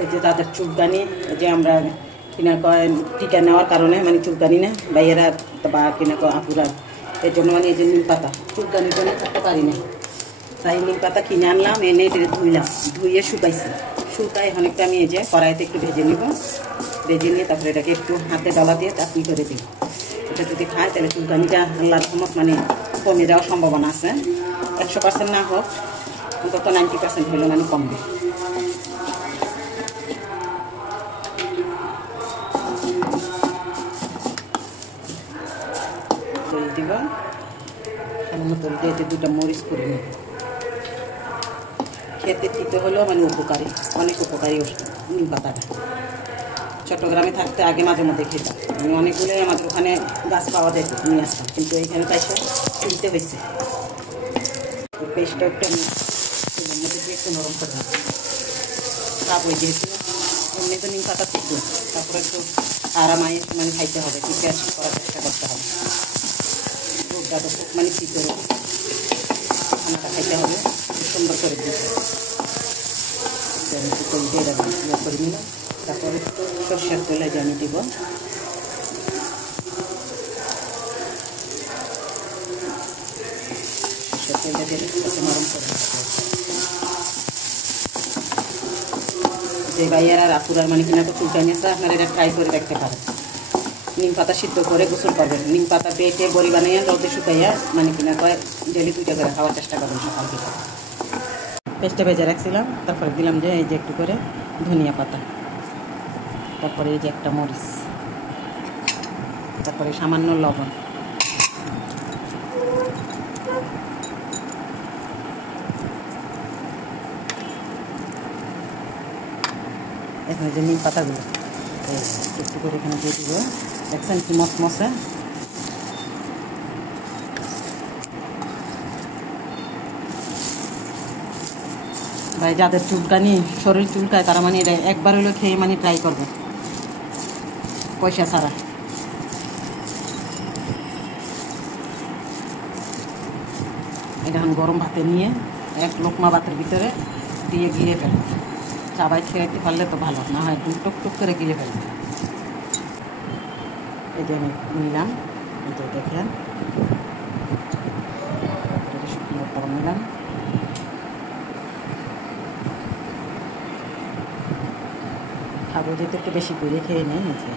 এই যে তাদের চুলকানি, যে আমরা কিনা কয় টিকা নেওয়ার কারণে মানে চুলকানি না ভাইয়েরা বা কিনা কয় আপুরা, এর জন্য মানে এই যে নিম পাতা চুলকানির জন্য থাকতে পারি না, তাই নিম পাতা কিনে আনলাম, এনে এটা ধুইলাম, ধুইয়ে শুকাইছি, শুকাই অনেকটা আমি এই যে কড়াইতে একটু ভেজে নিব, ভেজে নিয়ে তারপরে এটাকে একটু হাতে ডলা দিয়ে চাটনি করে দিই। এটা যদি খায় তাহলে চুলকানিটা আল্লাহর রহমত মানে কমে যাওয়ার সম্ভাবনা আছে, 100% না হোক অন্তত 90% হলে মানে কমবে। তেল দিব, সামান্য তেল দিয়ে 2টা মরিচ করে নিব। খেতে তিতে হলেও মানে উপকারী, অনেক উপকারী নিম পাতাটা। চট্টগ্রামে থাকতে আগে মাঝে মধ্যে খেতাম, আমি অনেকগুলোই আমাদের ওখানে গাছ পাওয়া যেত, নিয়ে আসতাম, কিন্তু এইখানে পাইছে কিনতে হয়েছে। পেস্টটা একটু আমি তেলের মধ্যে দিয়ে একটু নরম করে দিই, তারপরে যেহেতু এমনি তো নিম পাতা তিক্ত, তারপরে একটু আরামায় মানে খাইতে হবে, টিকে করার চেষ্টা করতে হবে, রোগটা তো খুব মানে শীতের খানাটা খাইতে হবে, সুন্দর করে দিতে তেল দিয়ে দেবেন, ইয়ে করে নিলাম। তারপরে একটু সরষের তেলে যে আমি দিব, সরষের তেলটা দিয়ে একটু নরম করে যে ভাইয়ার আর আপুরার মানে কিনা তো চুলকানি আছে, আপনারা এটা ট্রাই করে দেখতে পারেন। নিম পাতা সিদ্ধ করে গোসল করবেন, নিম পাতা বেটে বড়ি বানাইয়া রোদে শুকাইয়া মানে কিনা কয় ডেলি 2টা করে খাওয়ার চেষ্টা করবেন সকাল থেকে। পেস্টে ভেজে রাখছিলাম, তারপরে দিলাম যে এই যে একটু করে ধনিয়া পাতা, তারপরে এই যে একটা মরিচ, তারপরে সামান্য লবণ, এখানে যে নিম পাতাগুলো একটু করে এখানে দিয়ে দিব, দেখছেন কি মশমশে। ভাই যাদের চুলকানি, শরীর চুলকায়, তারা মানে এটা একবার হলেও খেয়ে মানে ট্রাই করবে, পয়সা ছাড়া। এটা এখন গরম ভাতে নিয়ে এক লোকমা ভাতের ভিতরে দিয়ে গিলে ফেলবে, চাবাই খেতে পারলে তো ভালো, না হয় টুক টুক করে গিলে ফেলবে। এই যে আমি নিলাম, এই যে দেখেন শুকনো করে নিলাম। খাবো যেহেতু একটু বেশি করে খেয়ে নেই, এই যে